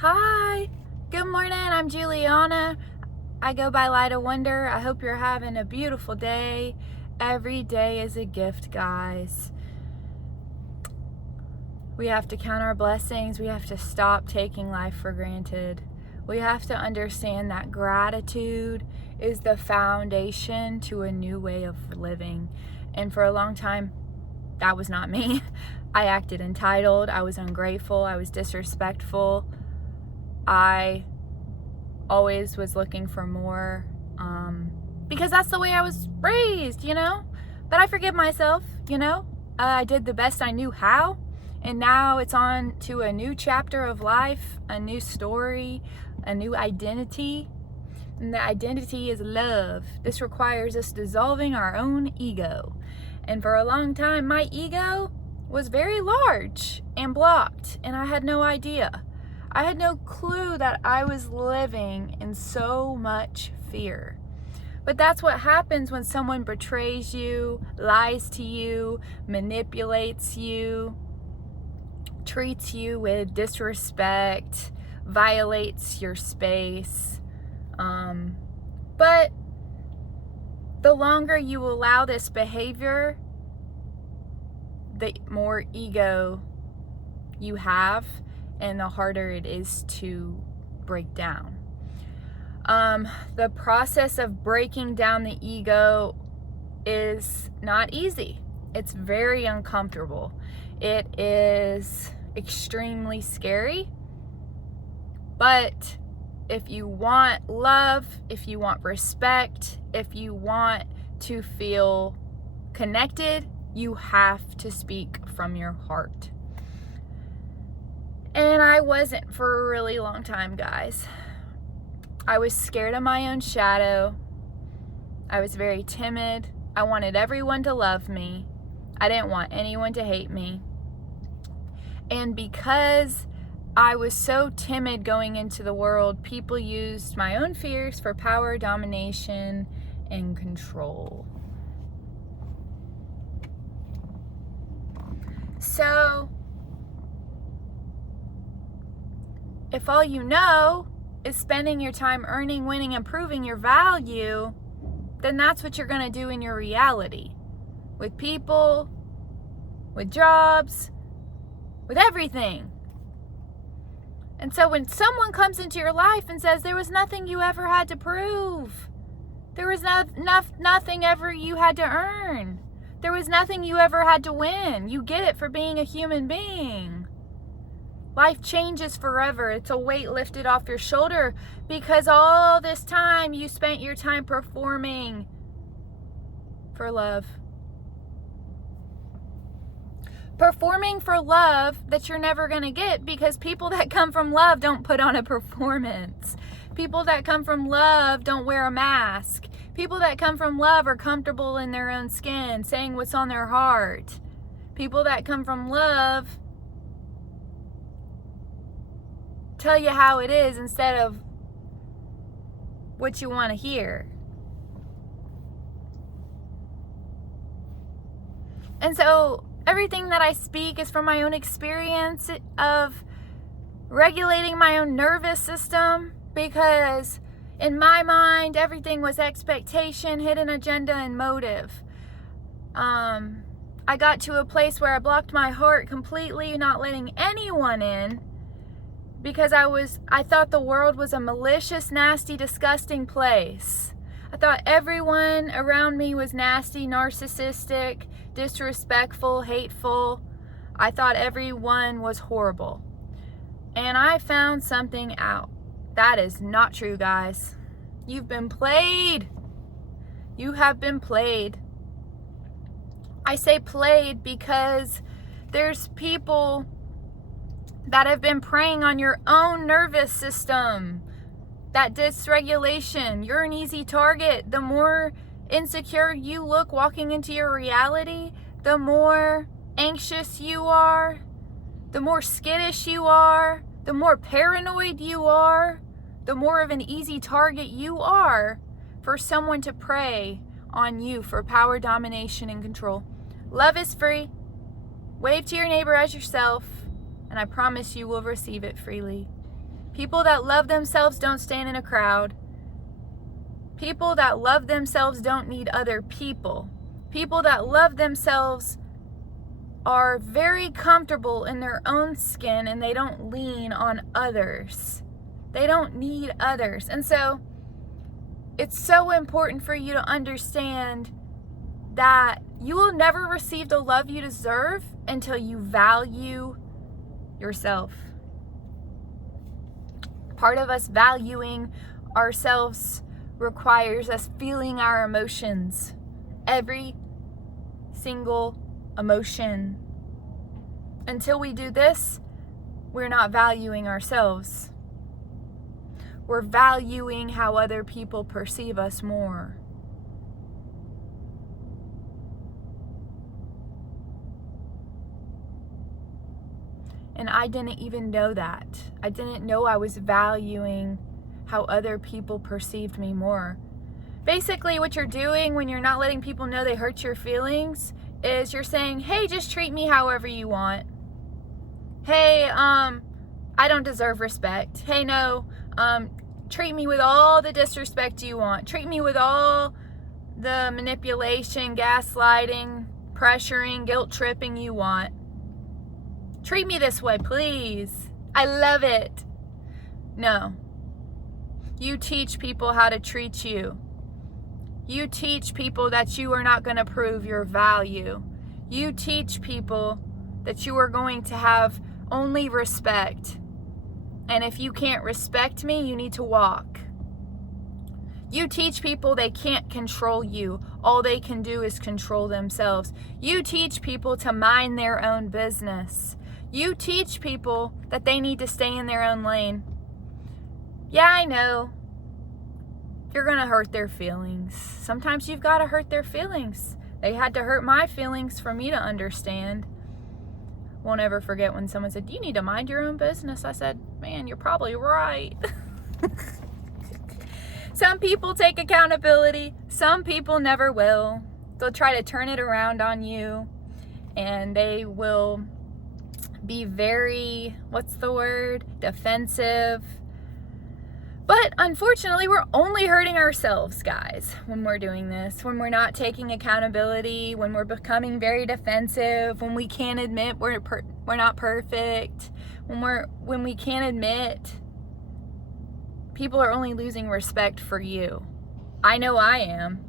Hi, good morning. I'm Juliana. I go by Light of Wonder. I hope you're having a beautiful day. Every day is a gift, guys. We have to count our blessings. We have to stop taking life for granted. We have to understand that gratitude is the foundation to a new way of living. And for a long time, that was not me. I acted entitled. I was ungrateful. I was disrespectful. I always was looking for more because that's the way I was raised, But I forgive myself, I did the best I knew how. And now it's on to a new chapter of life, a new story, a new identity. And the identity is love. This requires us dissolving our own ego. And for a long time, my ego was very large and blocked, and I had no idea. I had no clue that I was living in so much fear. But that's what happens when someone betrays you, lies to you, manipulates you, treats you with disrespect, violates your space. But the longer you allow this behavior, the more ego you have, and the harder it is to break down. The process of breaking down the ego is not easy. It's very uncomfortable. It is extremely scary. But if you want love, if you want respect, if you want to feel connected, you have to speak from your heart. And I wasn't for a really long time, guys. I was scared of my own shadow. I was very timid. I wanted everyone to love me. I didn't want anyone to hate me. And because I was so timid going into the world, people used my own fears for power, domination, and control. So, if all you know is spending your time earning, winning, and proving your value, then that's what you're going to do in your reality. With people, with jobs, with everything. And so when someone comes into your life and says there was nothing you ever had to prove, there was nothing ever you had to earn, there was nothing you ever had to win, you get it for being a human being. Life changes forever. It's a weight lifted off your shoulder because all this time you spent your time performing for love. Performing for love that you're never going to get, because people that come from love don't put on a performance. People that come from love don't wear a mask. People that come from love are comfortable in their own skin, saying what's on their heart. People that come from love tell you how it is instead of what you want to hear. And so everything that I speak is from my own experience of regulating my own nervous system, because in my mind everything was expectation, hidden agenda, and motive. I got to a place where I blocked my heart completely, not letting anyone in, because I thought the world was a malicious, nasty, disgusting place. I thought everyone around me was nasty, narcissistic, disrespectful, hateful. I thought everyone was horrible. And I found something out. That is not true, guys. You've been played. You have been played. I say played because there's people that have been preying on your own nervous system. That dysregulation. You're an easy target. The more insecure you look walking into your reality, the more anxious you are, the more skittish you are, the more paranoid you are, the more of an easy target you are for someone to prey on you for power, domination, and control. Love is free. Wave to your neighbor as yourself, and I promise you will receive it freely. People that love themselves don't stand in a crowd. People that love themselves don't need other people. People that love themselves are very comfortable in their own skin and they don't lean on others. They don't need others. And so it's so important for you to understand that you will never receive the love you deserve until you value yourself. Part of us valuing ourselves requires us feeling our emotions. Every single emotion. Until we do this, we're not valuing ourselves. We're valuing how other people perceive us more. And I didn't even know that. I didn't know I was valuing how other people perceived me more. Basically, what you're doing when you're not letting people know they hurt your feelings is you're saying, hey, just treat me however you want. Hey, I don't deserve respect. Hey, no, treat me with all the disrespect you want. Treat me with all the manipulation, gaslighting, pressuring, guilt tripping you want. Treat me this way, please. I love it. No. You teach people how to treat you. You teach people that you are not going to prove your value. You teach people that you are going to have only respect. And if you can't respect me, you need to walk. You teach people they can't control you. All they can do is control themselves. You teach people to mind their own business. You teach people that they need to stay in their own lane. Yeah, I know. You're going to hurt their feelings. Sometimes you've got to hurt their feelings. They had to hurt my feelings for me to understand. Won't ever forget when someone said, you need to mind your own business. I said, man, you're probably right. Some people take accountability. Some people never will. They'll try to turn it around on you. And they will be very, defensive. But unfortunately, we're only hurting ourselves, guys, when we're doing this, when we're not taking accountability, when we're becoming very defensive, when we can't admit we're not perfect, when we can't admit people are only losing respect for you. I know I am.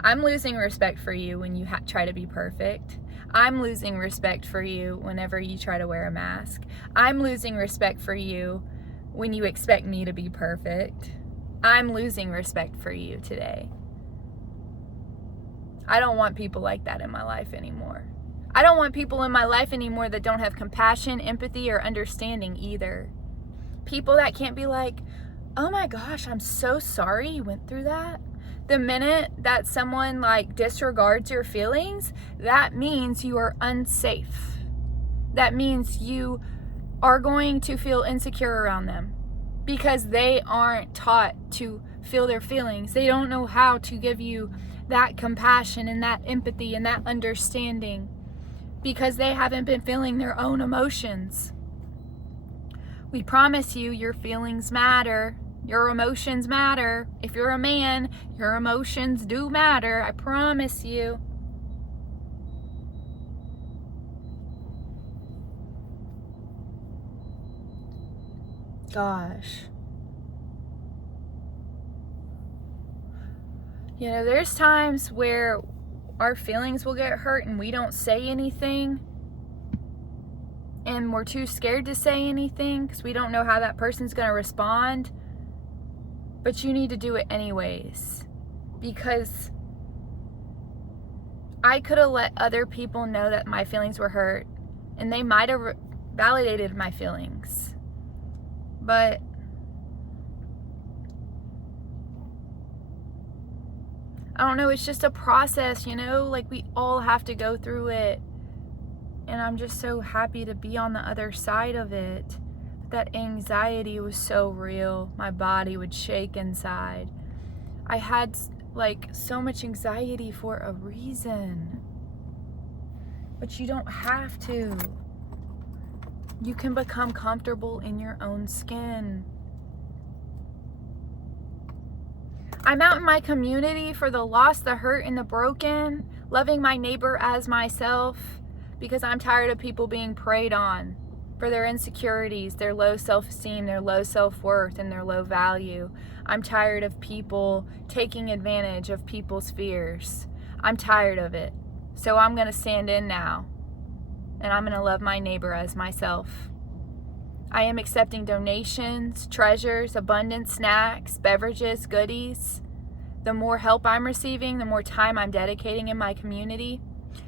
I'm losing respect for you when you try to be perfect. I'm losing respect for you whenever you try to wear a mask. I'm losing respect for you when you expect me to be perfect. I'm losing respect for you today. I don't want people like that in my life anymore. I don't want people in my life anymore that don't have compassion, empathy, or understanding either. People that can't be like, oh my gosh, I'm so sorry you went through that. The minute that someone disregards your feelings, that means you are unsafe. That means you are going to feel insecure around them because they aren't taught to feel their feelings. They don't know how to give you that compassion and that empathy and that understanding because they haven't been feeling their own emotions. We promise you your feelings matter. Your emotions matter. If you're a man, your emotions do matter. I promise you. Gosh. You know, there's times where our feelings will get hurt and we don't say anything. And we're too scared to say anything because we don't know how that person's going to respond. But you need to do it anyways. Because I could have let other people know that my feelings were hurt. And they might have validated my feelings. But I don't know, it's just a process, you know? We all have to go through it. And I'm just so happy to be on the other side of it. That anxiety was so real. My body would shake inside. I had so much anxiety for a reason. But you don't have to. You can become comfortable in your own skin. I'm out in my community for the lost, the hurt, and the broken, loving my neighbor as myself, because I'm tired of people being preyed on for their insecurities, their low self-esteem, their low self-worth, and their low value. I'm tired of people taking advantage of people's fears. I'm tired of it. So I'm going to stand in now, and I'm going to love my neighbor as myself. I am accepting donations, treasures, abundant snacks, beverages, goodies. The more help I'm receiving, the more time I'm dedicating in my community.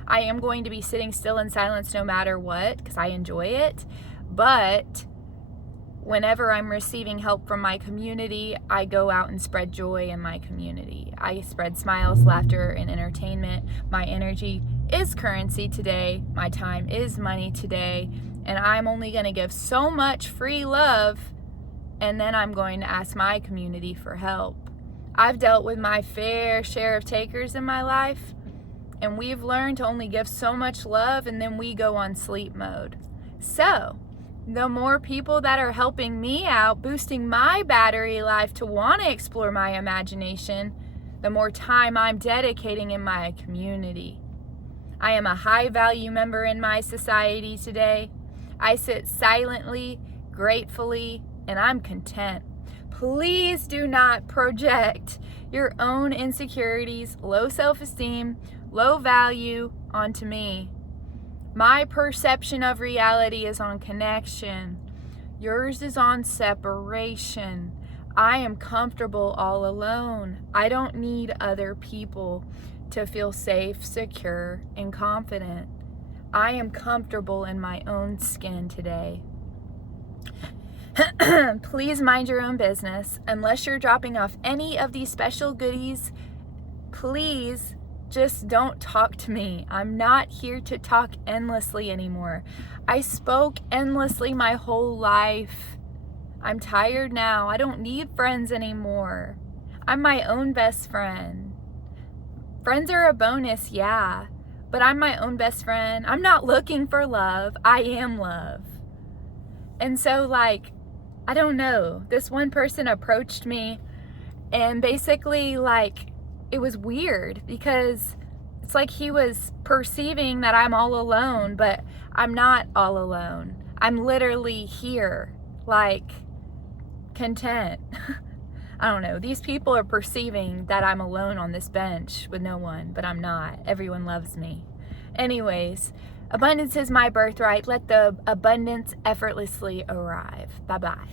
I am going to be sitting still in silence no matter what, because I enjoy it. But whenever I'm receiving help from my community, I go out and spread joy in my community. I spread smiles, laughter, and entertainment. My energy is currency today. My time is money today. And I'm only going to give so much free love, and then I'm going to ask my community for help. I've dealt with my fair share of takers in my life, and we've learned to only give so much love, and then we go on sleep mode. So, the more people that are helping me out, boosting my battery life to want to explore my imagination, the more time I'm dedicating in my community. I am a high value member in my society today. I sit silently, gratefully, and I'm content. Please do not project your own insecurities, low self-esteem, low value onto me. My perception of reality is on connection. Yours is on separation. I am comfortable all alone. I don't need other people to feel safe, secure, and confident. I am comfortable in my own skin today. Please mind your own business. Unless you're dropping off any of these special goodies, please just don't talk to me. I'm not here to talk endlessly anymore. I spoke endlessly my whole life. I'm tired now. I don't need friends anymore. I'm my own best friend. Friends are a bonus, yeah. But I'm my own best friend. I'm not looking for love. I am love. And so, I don't know. This one person approached me, and basically, it was weird because it's like he was perceiving that I'm all alone, but I'm not all alone. I'm literally here, content. I don't know. These people are perceiving that I'm alone on this bench with no one, but I'm not. Everyone loves me. Anyways, abundance is my birthright. Let the abundance effortlessly arrive. Bye-bye.